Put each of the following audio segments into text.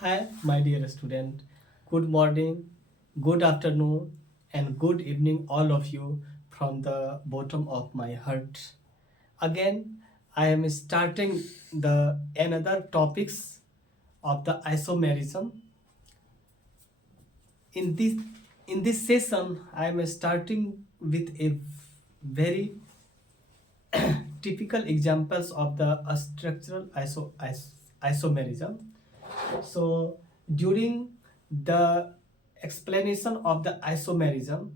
Hi, my dear student. Good morning, good afternoon, and good evening, all of you, from the bottom of my heart. Again, I am starting the another topics of the isomerism. In this in this session, I am starting with a very typical examples of the structural isomerism. So during the explanation of the isomerism,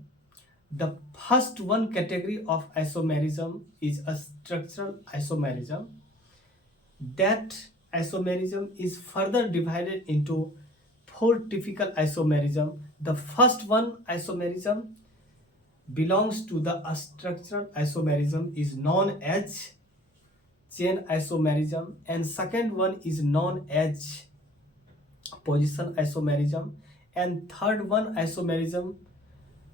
the first one category of isomerism is a structural isomerism. That isomerism is further divided into four typical isomerism. The first one isomerism belongs to the structural isomerism is known as chain isomerism, and second one is known as position isomerism, and third one isomerism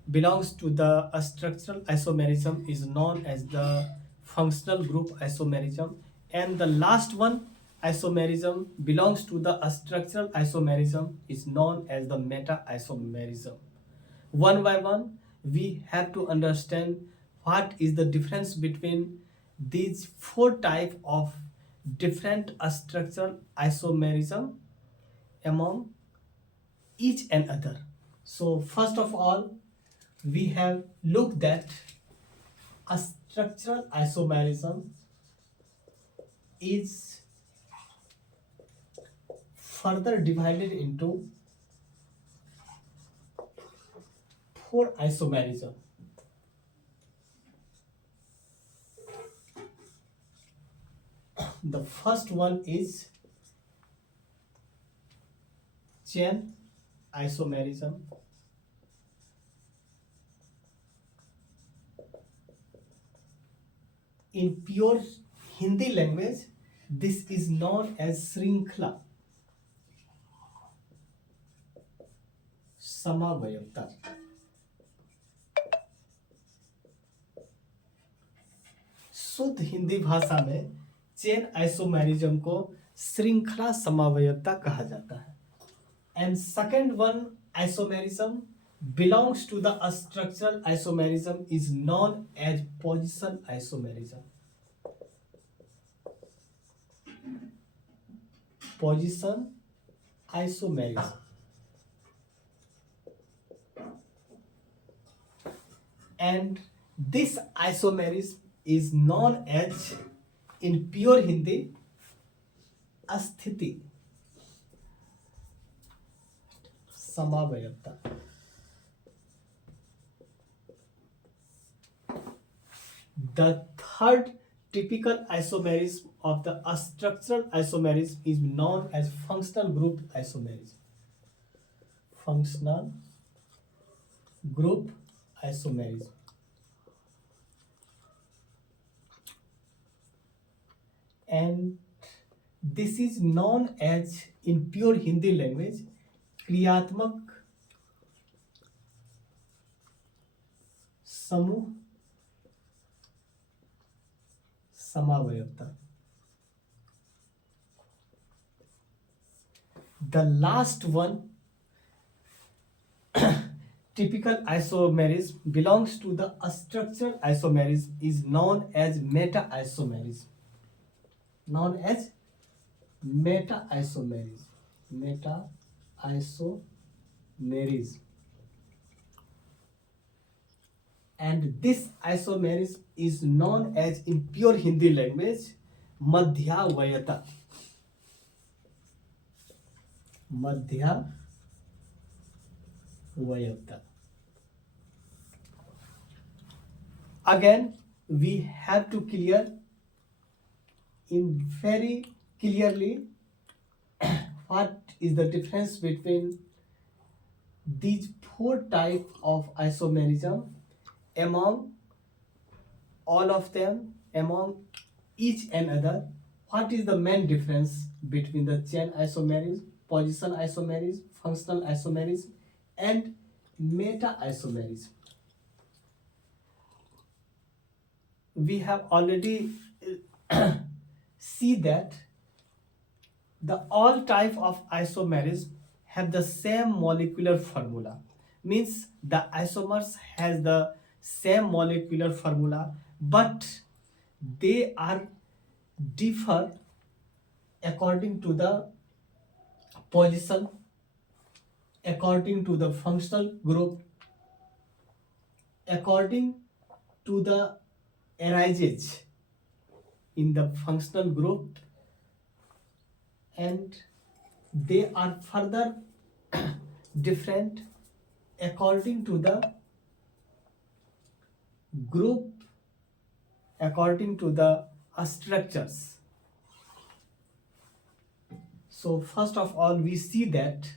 belongs to the structural isomerism is known as the functional group isomerism, and the last one isomerism belongs to the structural isomerism is known as the meta isomerism. One by one we have to understand what is the difference between these four type of different structural isomerism among each and other. So first of all, we have looked at a structural isomerism is further divided into four isomerism. The first one is chain isomerism. In pure Hindi language, this is known as श्रृंखला समवायता. शुद्ध हिंदी भाषा में chain isomerism को श्रृंखला समवायता कहा जाता है. And second one isomerism belongs to the structural isomerism is known as position isomerism. Position isomerism. And this isomerism is known as in pure Hindi अस्थिति समवायता. The third typical isomerism of the structural isomerism is known as functional group isomerism. Functional group isomerism. And this is known as in pure Hindi language क्रियात्मक समूह समवायता. The last one typical isomerism belongs to the structural isomerism is known as meta isomerism. Known as meta isomerism. Meta isomerism. And this isomerism is known as in pure Hindi language madhyavayata. Madhyavayata. Again, we have to clear in very clearly what is the difference between these four types of isomerism among all of them, among each and other. What is the main difference between the chain isomerism, position isomerism, functional isomerism, and meta isomerism? We have already see that the all type of isomerism have the same molecular formula, means the isomers has the same molecular formula, but they are differ according to the position, according to the functional group, according to the arises in the functional group, and they are further different according to the group, according to the structures. So first of all, we see that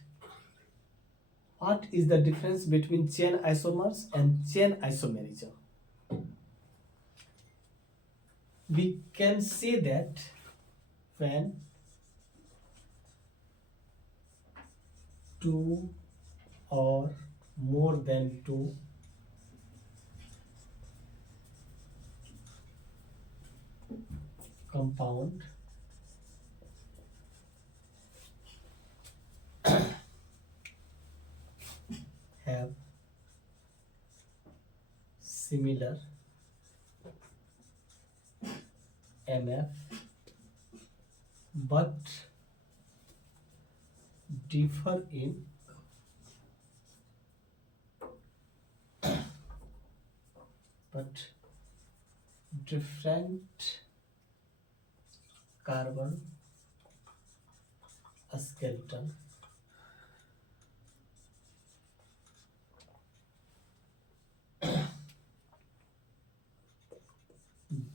what is the difference between chain isomers and chain isomerism. We can say that when two or more than two compound have similar MF but differ in different carbon skeleton,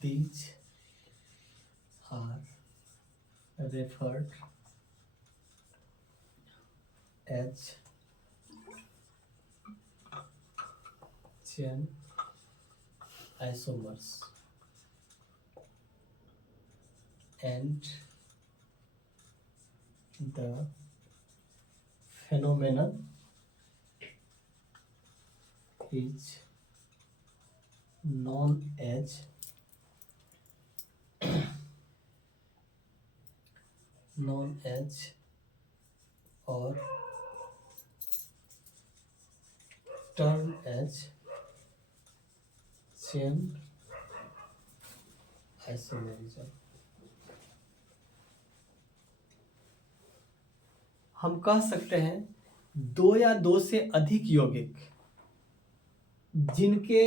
these are referred as chain isomers, and the phenomenon is known as or termed as chain isomerism. हम कह सकते हैं दो या दो से अधिक यौगिक जिनके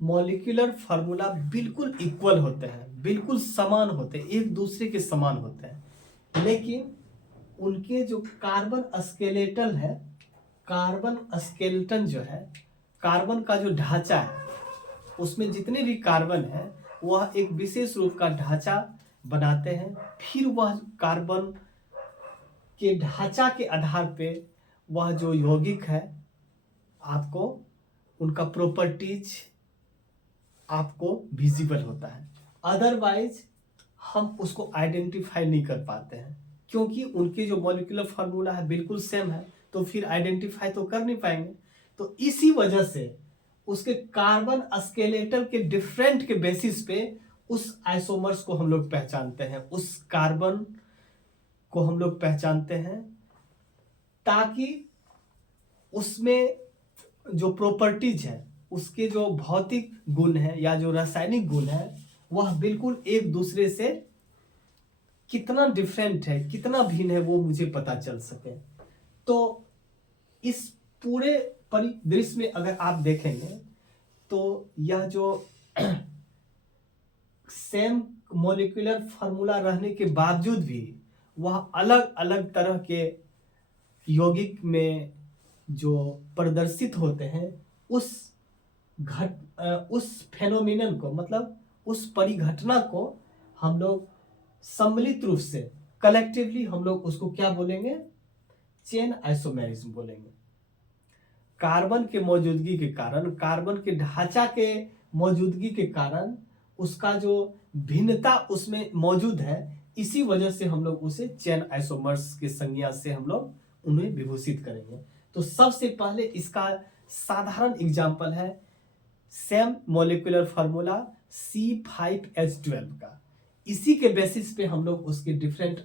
मॉलिक्यूलर फार्मूला बिल्कुल इक्वल होते हैं, बिल्कुल समान होते हैं, एक दूसरे के समान होते हैं, लेकिन उनके जो कार्बन स्केलेटल है, कार्बन स्केलेटन जो है, कार्बन का जो ढांचा है, उसमें जितने भी कार्बन है वह एक विशेष रूप का ढांचा बनाते हैं। फिर वह कार्बन के ढांचा के आधार पे वह जो यौगिक है आपको उनका प्रॉपर्टीज आपको विजिबल होता है, अदरवाइज हम उसको आइडेंटिफाई नहीं कर पाते हैं, क्योंकि उनके जो मॉलिक्यूलर फार्मूला है बिल्कुल सेम है, तो फिर आइडेंटिफाई तो कर नहीं पाएंगे। तो इसी वजह से उसके कार्बन स्केलेटल के डिफरेंट के बेसिस पे उस आइसोमर्स को हम लोग पहचानते हैं, उस कार्बन को हम लोग पहचानते हैं, ताकि उसमें जो प्रॉपर्टीज है, उसके जो भौतिक गुण है या जो रासायनिक गुण है, वह बिल्कुल एक दूसरे से कितना डिफरेंट है, कितना भिन्न है, वो मुझे पता चल सके। तो इस पूरे परिदृश्य में अगर आप देखेंगे तो यह जो सेम मॉलिक्यूलर फार्मूला रहने के बावजूद भी वह अलग अलग तरह के यौगिक में जो प्रदर्शित होते हैं, उस फेनोमेनन को, मतलब उस परिघटना को हम लोग सम्मिलित रूप से कलेक्टिवली हम लोग उसको क्या बोलेंगे? चेन आइसोमेरिज्म बोलेंगे। कार्बन के मौजूदगी के कारण, कार्बन के ढांचा के मौजूदगी के कारण उसका जो भिन्नता उसमें मौजूद है, इसी वजह से हम लोग उसे चेन आइसोमर्स के संज्ञा से हम लोग उन्हें विभूषित करेंगे। तो सबसे पहले इसका साधारण एग्जाम्पल है सेम मॉलिक्यूलर फार्मूला C5H12 का। इसी के बेसिस पे हम लोग उसके डिफरेंट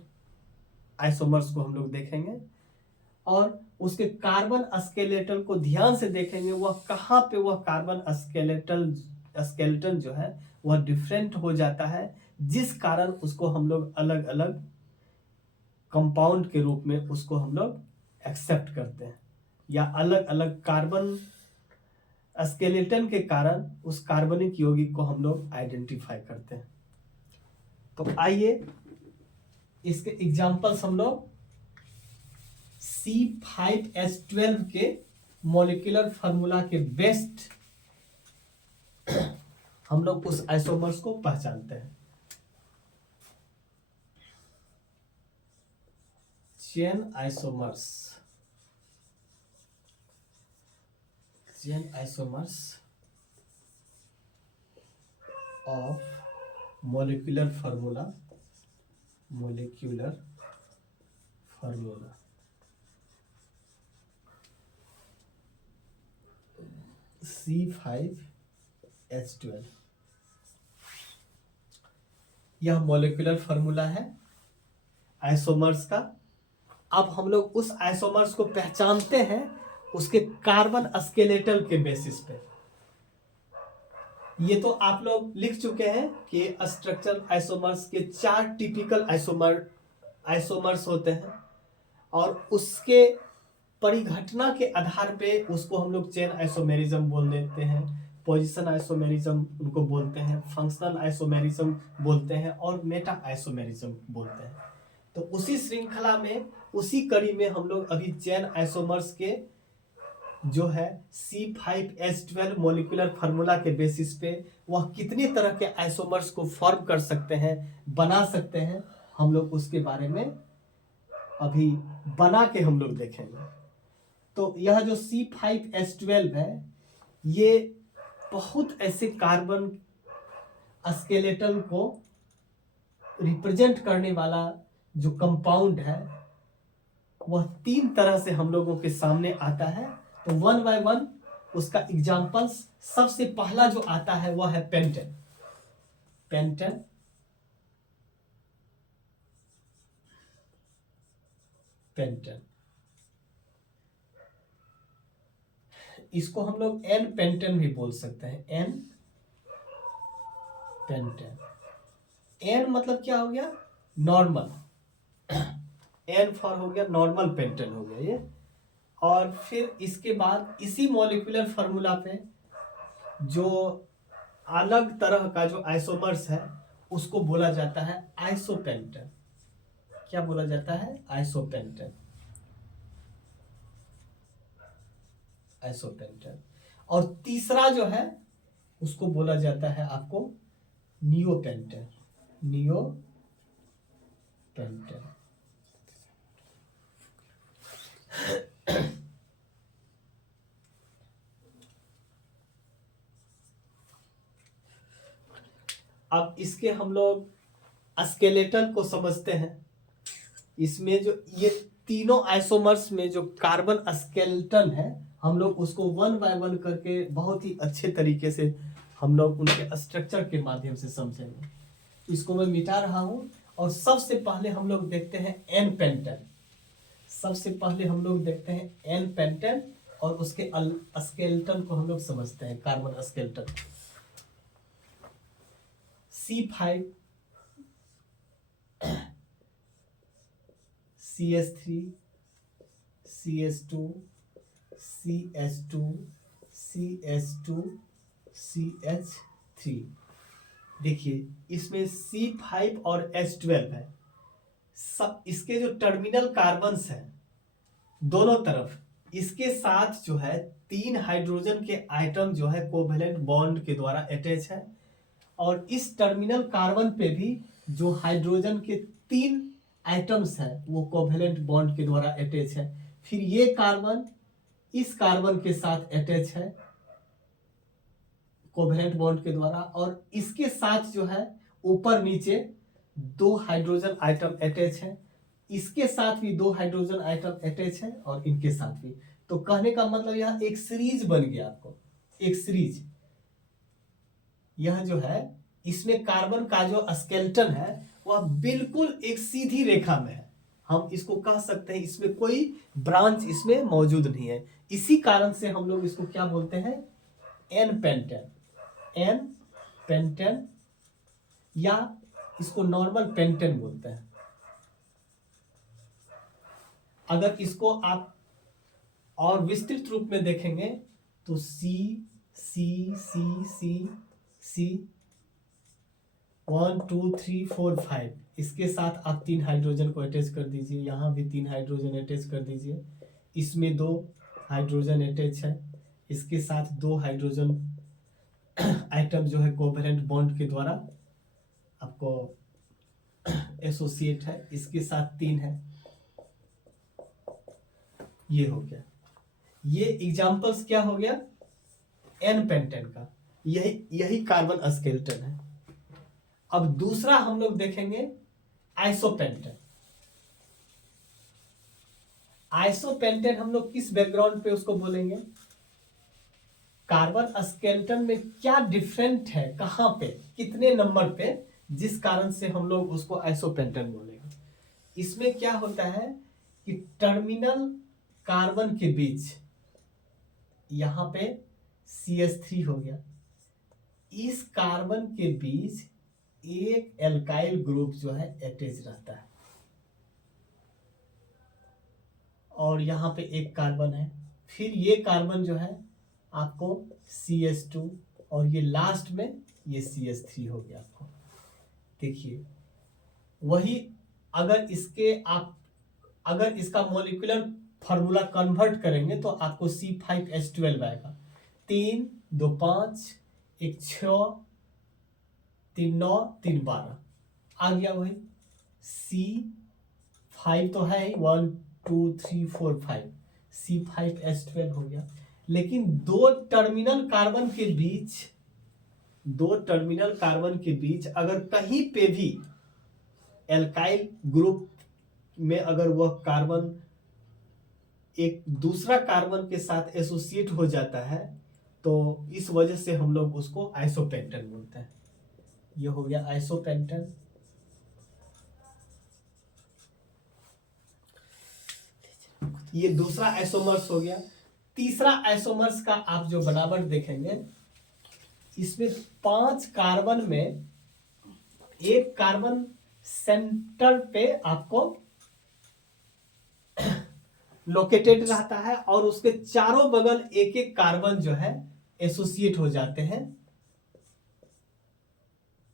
आइसोमर्स को हम लोग देखेंगे और उसके कार्बन स्केलेटन को ध्यान से देखेंगे, वह कहाँ पे वह कार्बन स्केलेटन जो है वह डिफरेंट हो जाता है, जिस कारण उसको हम लोग अलग अलग कंपाउंड के रूप में उसको हम लोग एक्सेप्ट करते हैं, या अलग अलग कार्बन स्केलेटन के कारण उस कार्बनिक यौगिक को हम लोग आइडेंटिफाई करते हैं। तो आइए इसके एग्जांपल्स हम लोग C5H12 के मॉलिक्यूलर फार्मूला के बेस्ट हम लोग उस आइसोमर्स को पहचानते हैं। Chain isomers of molecular formula C5H12, यह मॉलिक्यूलर फार्मूला है आइसोमर्स का। अब हम लोग उस आइसोमर्स को पहचानते हैं उसके कार्बन स्केलेटल के बेसिस पे। ये तो आप लोग लिख चुके हैं कि स्ट्रक्चरल आइसोमर्स के 4 टिपिकल आइसोमर्स होते हैं और उसके परिघटना के आधार पे उसको हम लोग चेन आइसोमेरिज्म बोल देते हैं, पोजीशन आइसोमेरिज्म उनको बोलते हैं, फंक्शनल आइसोमेरिज्म बोलते हैं और मेटा आइसोमेरिज्म बोलते हैं। तो उसी श्रृंखला में, उसी कड़ी में हम लोग अभी चेन आइसोमर्स के जो है C5H12 मॉलिक्यूलर फार्मूला के बेसिस पे वह कितनी तरह के आइसोमर्स को फॉर्म कर सकते हैं, बना सकते हैं, हम लोग उसके बारे में अभी बना के हम लोग देखेंगे। तो यह जो C5H12 है, ये बहुत ऐसे कार्बन स्केलेटन को रिप्रेजेंट करने वाला जो कंपाउंड है वह 3 तरह से हम लोगों के सामने आता है। तो 1 बाय 1 उसका एग्जांपल्स, सबसे पहला जो आता है वह है पेंटेन। इसको हम लोग एन पेंटेन भी बोल सकते हैं। एन पेंटेन, एन मतलब क्या हो गया? नॉर्मल। एन फॉर हो गया नॉर्मल पेंटेन हो गया ये। और फिर इसके बाद इसी मॉलिक्यूलर फार्मूला पे जो अलग तरह का जो आइसोमर्स है उसको बोला जाता है आइसोपेंटेन। क्या बोला जाता है? आइसोपेंटेन। और तीसरा जो है उसको बोला जाता है आपको नियोपेंटेन। अब इसके हम लोग स्केलेटल को समझते हैं। इसमें जो ये तीनों आइसोमर्स में जो कार्बन स्केलेटन है, हम लोग उसको 1 बाय 1 करके बहुत ही अच्छे तरीके से हम लोग उनके स्ट्रक्चर के माध्यम से समझेंगे। इसको मैं मिटा रहा हूं और सबसे पहले हम लोग देखते हैं एन पेंटेन। और उसके स्केलेटन को हम लोग समझते हैं, carbon skeleton. C5 CH3 CH2 CH2 CH2 CH3। देखिए इसमें C5 और H12 है। सब इसके जो टर्मिनल कार्बन्स हैं दोनों तरफ, इसके साथ जो है 3 हाइड्रोजन के आइटम जो है कोवेलेंट बॉन्ड के द्वारा अटैच है। और इस टर्मिनल कार्बन पे भी जो हाइड्रोजन के 3 आइटम्स हैं वो कोवेलेंट बॉन्ड के द्वारा अटैच है। फिर ये कार्बन इस कार्बन के साथ अटैच है कोवेलेंट बॉन्ड के द्वारा, और इसके साथ जो है ऊपर नीचे 2 हाइड्रोजन आइटम अटैच है। इसके साथ भी 2 हाइड्रोजन आइटम अटैच है और इनके साथ भी। तो कहने का मतलब यह एक सीरीज बन गया आपको, एक सीरीज। यह जो है इसमें कार्बन का जो स्केलेटन है वह बिल्कुल एक सीधी रेखा में है। हम इसको कह सकते हैं इसमें कोई ब्रांच इसमें मौजूद नहीं है। इसी कारण से हम लोग इसको क्या बोलते हैं, एन पेंटेन, एन पेंटेन या इसको नॉर्मल पेंटेन बोलते हैं। अगर इसको आप और विस्तृत रूप में देखेंगे तो सी सी सी सी सी 1 2 3 4 5 इसके साथ आप 3 हाइड्रोजन को अटैच कर दीजिए, यहाँ भी 3 हाइड्रोजन अटैच कर दीजिए, इसमें 2 हाइड्रोजन अटैच है, इसके साथ 2 हाइड्रोजन आइटम जो है कोवैलेंट बॉन्ड के द्वारा आपको एसोसिएट है, इसके साथ 3 है। ये हो गया, ये एग्जांपल्स क्या हो गया एन पेंटेन का, यही कार्बन स्केलेटन है। अब दूसरा हम लोग देखेंगे आइसोपेंटेन। आइसोपेंटेन हम लोग किस बैकग्राउंड पे उसको बोलेंगे, कार्बन स्केलेटन में क्या डिफरेंट है, कहां पे, कितने नंबर पे, जिस कारण से हम लोग उसको आइसोपेंटेन बोलेंगे। इसमें क्या होता है कि टर्मिनल कार्बन के बीच यहां पे CH3 हो गया, इस कार्बन के बीच एक एल्काइल ग्रुप जो है अटैच रहता है, और यहां पे एक कार्बन है, फिर ये कार्बन जो है आपको CH2 और ये लास्ट में ये CH3 हो गया आपको। देखिए वही अगर इसका मॉलिक्यूलर फार्मूला कन्वर्ट करेंगे तो आपको C5H12 आएगा, 3 2 5 1 6 3 9 3 12 आ गया वही। C5 तो है ही, 1 2 3 4 5, C5H12 हो गया। लेकिन दो टर्मिनल कार्बन के बीच अगर कहीं पे भी एल्काइल ग्रुप में अगर वह कार्बन एक दूसरा कार्बन के साथ एसोसिएट हो जाता है तो इस वजह से हम लोग उसको आइसोपेंटेन बोलते हैं। ये हो गया आइसोपेंटेन। ये दूसरा आइसोमर्स हो गया। तीसरा आइसोमर्स का आप जो बनावट देखेंगे, इसमें 5 कार्बन में एक कार्बन सेंटर पे आपको लोकेटेड रहता है और उसके चारों बगल एक एक कार्बन जो है एसोसिएट हो जाते हैं।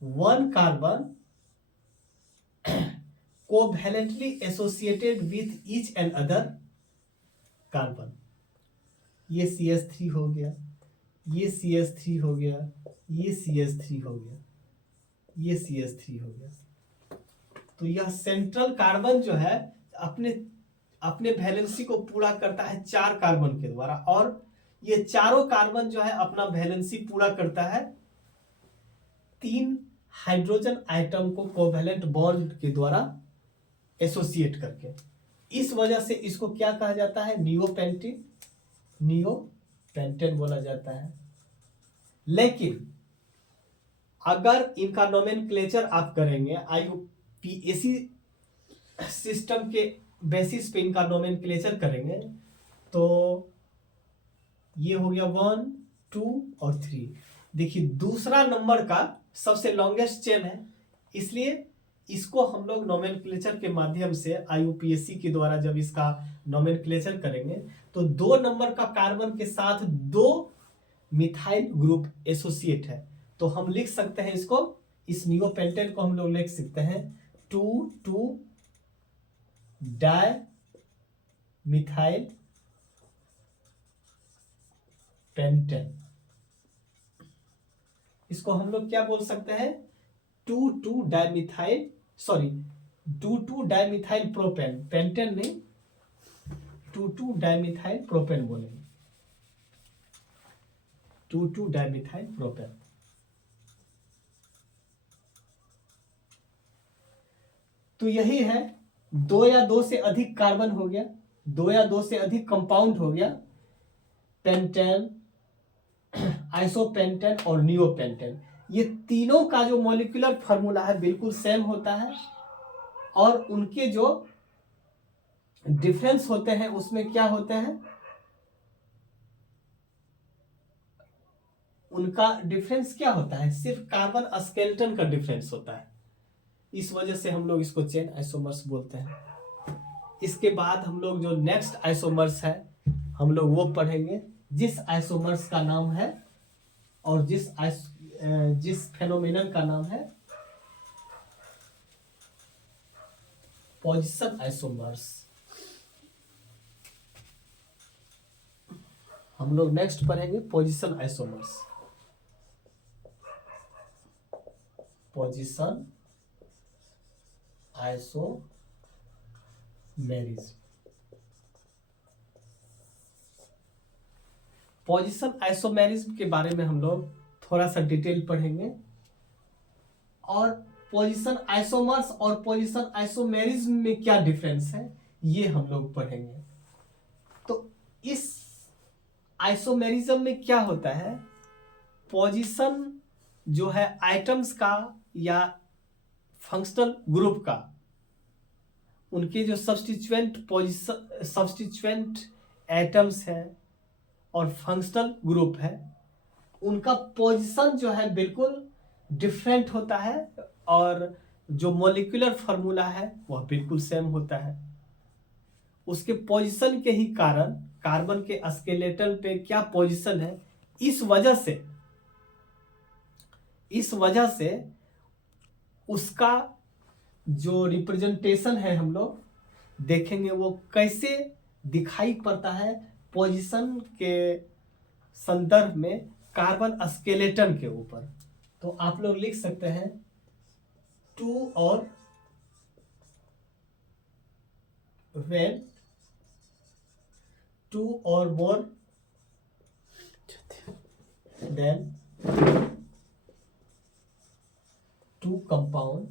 1 carbon covalently associated with each and other carbon. ये CH3 हो गया, ये CH3 हो गया, ये CH3 हो गया, ये CH3 हो गया। तो यह सेंट्रल कार्बन जो है अपने वैलेंसी को पूरा करता है 4 कार्बन के द्वारा, और ये चारों कार्बन जो है अपना वैलेंसी पूरा करता है 3 हाइड्रोजन आइटम को कोवैलेंट बॉन्ड के द्वारा एसोसिएट करके। इस वजह से इसको क्या कहा जाता है, नियोपेंटेन बोला जाता है। लेकिन अगर इनका नोमेनक्लेचर आप करेंगे IUPAC सिस्टम के बेसिस पे इनका नोमेनक्लेचर करेंगे तो ये हो गया 1 2 और 3। देखिए दूसरा नंबर का सबसे लॉन्गेस्ट चेन है, इसलिए इसको हम लोग नोमेनक्लेचर के माध्यम से IUPAC के द्वारा जब इसका नोमेनक्लेचर करेंगे तो 2 नंबर का कार्बन के साथ 2 मिथाइल ग्रुप एसोसिएट है, तो हम लिख सकते हैं इसको, इस नियोपेंटेन को हम लोग लिख सकते हैं 2 डाई मिथाइल पेंटेन। इसको हम लोग क्या बोल सकते हैं, 2 डाइमिथाइल प्रोपेन, पेंटेन नहीं, 2 डाइमिथाइल प्रोपेन बोलेंगे, 2 डाइमिथाइल प्रोपेन। तो यही है, 2 या 2 से अधिक कार्बन हो गया, 2 या 2 से अधिक कंपाउंड हो गया, पेंटेन, आइसोपेंटेन और नियोपेंटेन। ये तीनों का जो मॉलिक्यूलर फार्मूला है बिल्कुल सेम होता है, और उनके जो डिफरेंस होते हैं उसमें क्या होते हैं, उनका डिफरेंस क्या होता है, सिर्फ कार्बन स्केलेटन का डिफरेंस होता है। इस वजह से हम लोग इसको चेन आइसोमर्स बोलते हैं। इसके बाद हम लोग जो नेक्स्ट आइसोमर्स है हम लोग वो पढ़ेंगे, जिस आइसोमर्स का नाम है और जिस फेनोमेनन का नाम है पोजीशन आइसोमर्स। हम लोग नेक्स्ट पढ़ेंगे position isomers. Position isomerism. Position isomerism के बारे में हम लोग थोड़ा सा डिटेल पढ़ेंगे, और पोजीशन आइसोमर्स और पोजीशन आइसोमेरिज्म में क्या डिफरेंस है ये हम लोग पढ़ेंगे। तो इस आइसोमेरिज्म में क्या होता है, पोजीशन जो है आइटम्स का या फंक्शनल ग्रुप का, उनके जो सब्स्टिट्यूएंट एटम्स हैं और फंक्शनल ग्रुप है, उनका पोजीशन जो है बिल्कुल डिफरेंट होता है, और जो मॉलिक्यूलर फार्मूला है वह बिल्कुल सेम होता है। उसके पोजीशन के ही कारण कार्बन के स्केलेटन पे क्या पोजीशन है, इस वजह से उसका जो रिप्रेजेंटेशन है हम लोग देखेंगे वो कैसे दिखाई पड़ता है पोजीशन के संदर्भ में कार्बन स्केलेटन के ऊपर। तो आप लोग लिख सकते हैं 2 और when 2 or more than 2 compound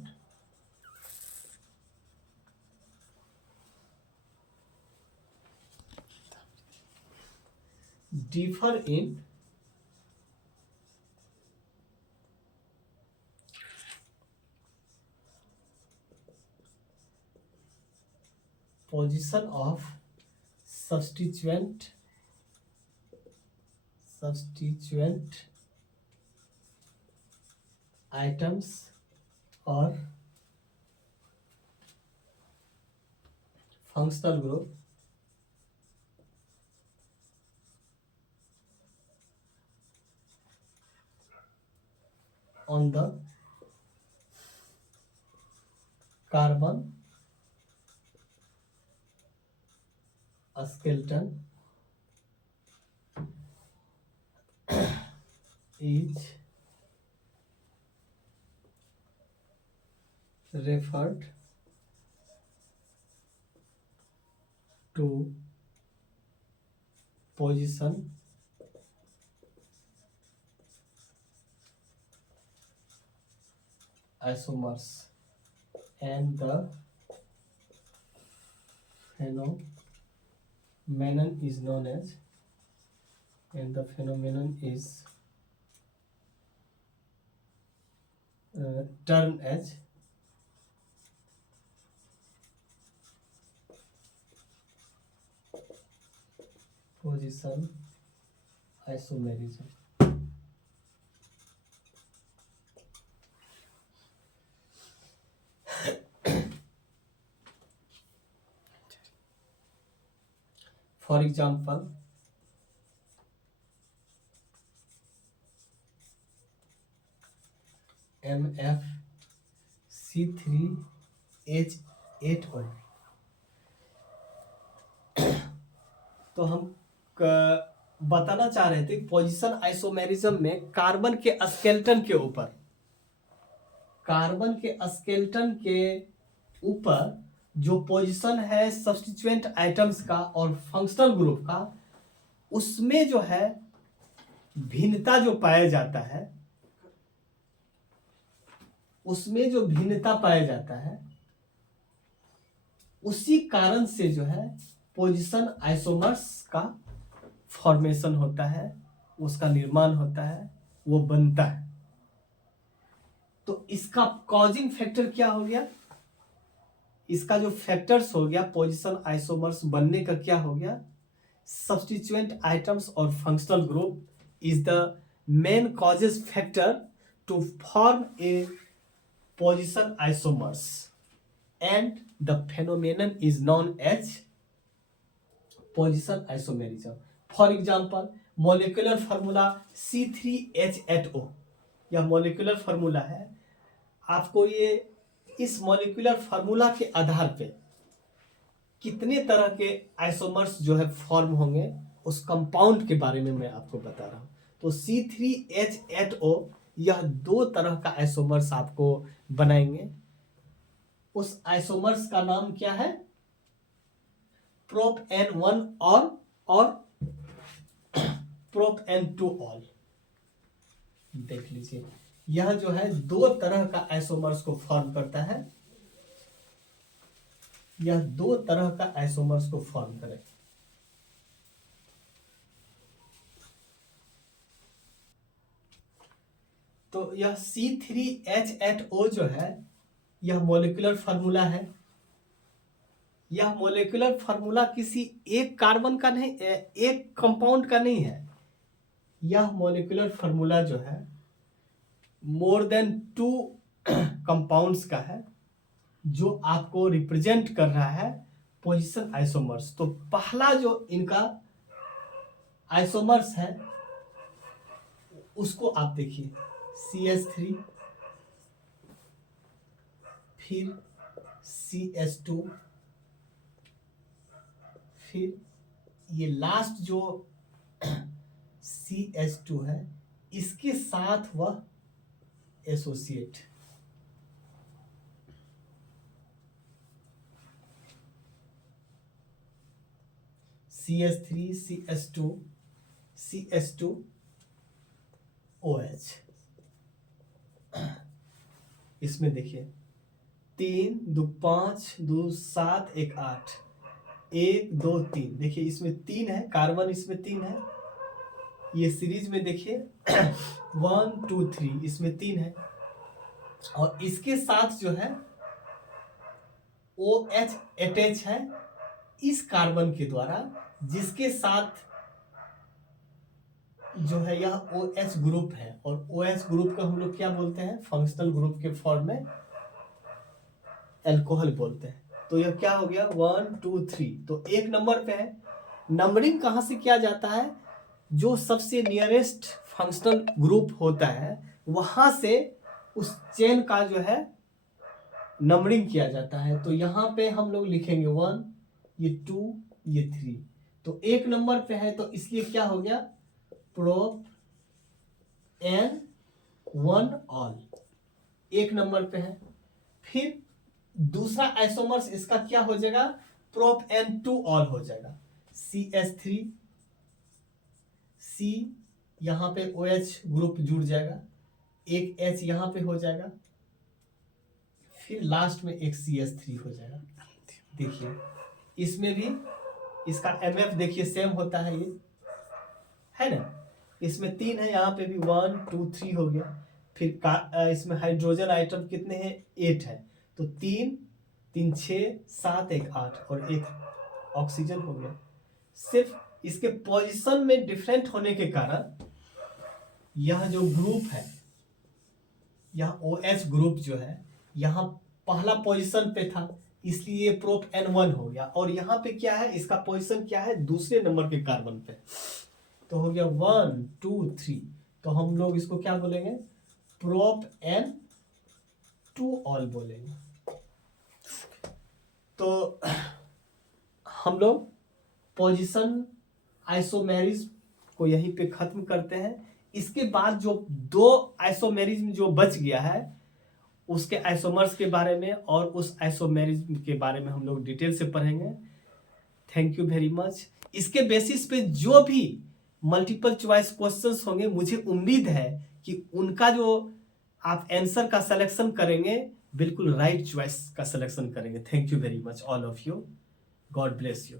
differ in position of substituent items or functional group on the carbon skeleton is referred to position isomers, and the phenomenon is known as, termed as position isomerism. For example, MfC3H8O। तो हम बताना चाह रहे थे position isomerism में carbon के skeleton के ऊपर जो पोजीशन है सब्स्टिट्यूएंट आइटम्स का और फंक्शनल ग्रुप का, उसमें जो है भिन्नता जो पाया जाता है, उसी कारण से जो है पोजीशन आइसोमर्स का फॉर्मेशन होता है, उसका निर्माण होता है, वो बनता है। तो इसका कॉजिंग फैक्टर क्या हो गया, इसका जो फैक्टर्स हो गया पोजीशन आइसोमर्स बनने का क्या हो गया, सब्स्टिट्यूएंट आइटम्स और functional group is the main causes factor to form a position isomers and the phenomenon is known as position isomerism. For example molecular formula C3H8O, यह मॉलिक्यूलर फार्मूला है। आपको ये इस मॉलिक्यूलर फार्मूला के आधार पे कितने तरह के आइसोमर्स जो है फॉर्म होंगे उस कंपाउंड के बारे में मैं आपको बता रहा हूँ। तो C3H8O यह 2 तरह का आइसोमर्स आपको बनाएंगे। उस आइसोमर्स का नाम क्या है, प्रोप N1 और प्रोप N2 ऑल। देख लीजिए यह जो है 2 तरह का आइसोमर्स को फॉर्म करता है, यह 2 तरह का आइसोमर्स को फॉर्म करें। तो यह C3H8O जो है यह मॉलिक्यूलर फार्मूला है। यह मॉलिक्यूलर फार्मूला किसी एक कार्बन का नहीं, एक कंपाउंड का नहीं है। यह मॉलिक्यूलर फार्मूला जो है मोर देन 2 कंपाउंड्स का है, जो आपको रिप्रेजेंट कर रहा है पोजीशन आइसोमर्स। तो पहला जो इनका आइसोमर्स है उसको आप देखिए CH3, फिर CH2, फिर ये लास्ट जो CH2 है इसके साथ वह associate, CH3 CH2 CH2 OH। इसमें देखिए 3 2 5 2 7 1 8 1 2 3, देखिए इसमें 3 है, कार्बन इसमें 3 है। ये सीरीज में देखिए 1 2 3 इसमें 3 है, और इसके साथ जो है OH अटैच है इस कार्बन के द्वारा, जिसके साथ जो है यह OH ग्रुप है। और OH ग्रुप को हम लोग क्या बोलते हैं, फंक्शनल ग्रुप के फॉर्म में अल्कोहल बोलते हैं। तो यह क्या हो गया 1 2 3, तो 1 नंबर पे है। नंबरिंग कहाँ से किया जाता है, जो सबसे नियरेस्ट फंक्शनल ग्रुप होता है वहां से उस चेन का जो है नंबरिंग किया जाता है। तो यहाँ पे हम लोग लिखेंगे 1, ये 2, ये 3, तो 1 नंबर पे है, तो इसलिए क्या हो गया प्रोप N1 ऑल 1 नंबर पे है। फिर दूसरा आइसोमर्स इसका क्या हो जाएगा, प्रोप N2 ऑल हो जाएगा। CH3 C, यहां पे OH ग्रुप जुड़ जाएगा, एक H यहां पे हो जाएगा, फिर लास्ट में एक CH3 हो जाएगा। देखिए इसमें भी इसका MF देखिए सेम होता है, ये है ना, इसमें 3 है, यहाँ पे भी 1 2 3 हो गया। फिर इसमें हाइड्रोजन आइटम कितने हैं, 8 है, तो 3 3 6 7 1 8 और 1 ऑक्सीजन हो गया। सिर्फ इसके पोजीशन में डिफरेंट होने के कारण यह जो ग्रुप है, यह OH ग्रुप जो है यहाँ पहला पोजीशन पे था, इसलिए प्रोप N1 हो गया। और यहाँ पे क्या है, इसका पोजीशन क्या है, दूसरे नंबर के कार्बन पे, तो हो गया 1 2 3, तो हम लोग इसको क्या बोलेंगे, प्रोप N2 ऑल बोलेंगे। तो हम लोग पोजीशन आइसोमेरिज्म को यहीं पे खत्म करते हैं। इसके बाद जो 2 आइसोमेरिज्म जो बच गया है उसके आइसोमर्स के बारे में और उस आइसोमेरिज्म के बारे में हम लोग डिटेल से पढ़ेंगे। Thank you very much. इसके बेसिस पे जो भी मल्टीपल चॉइस क्वेश्चंस होंगे, मुझे उम्मीद है कि उनका जो आप आंसर का सिलेक्शन करेंगे बिल्कुल राइट चॉइस का सिलेक्शन करेंगे। Thank you very much all of you, God bless you.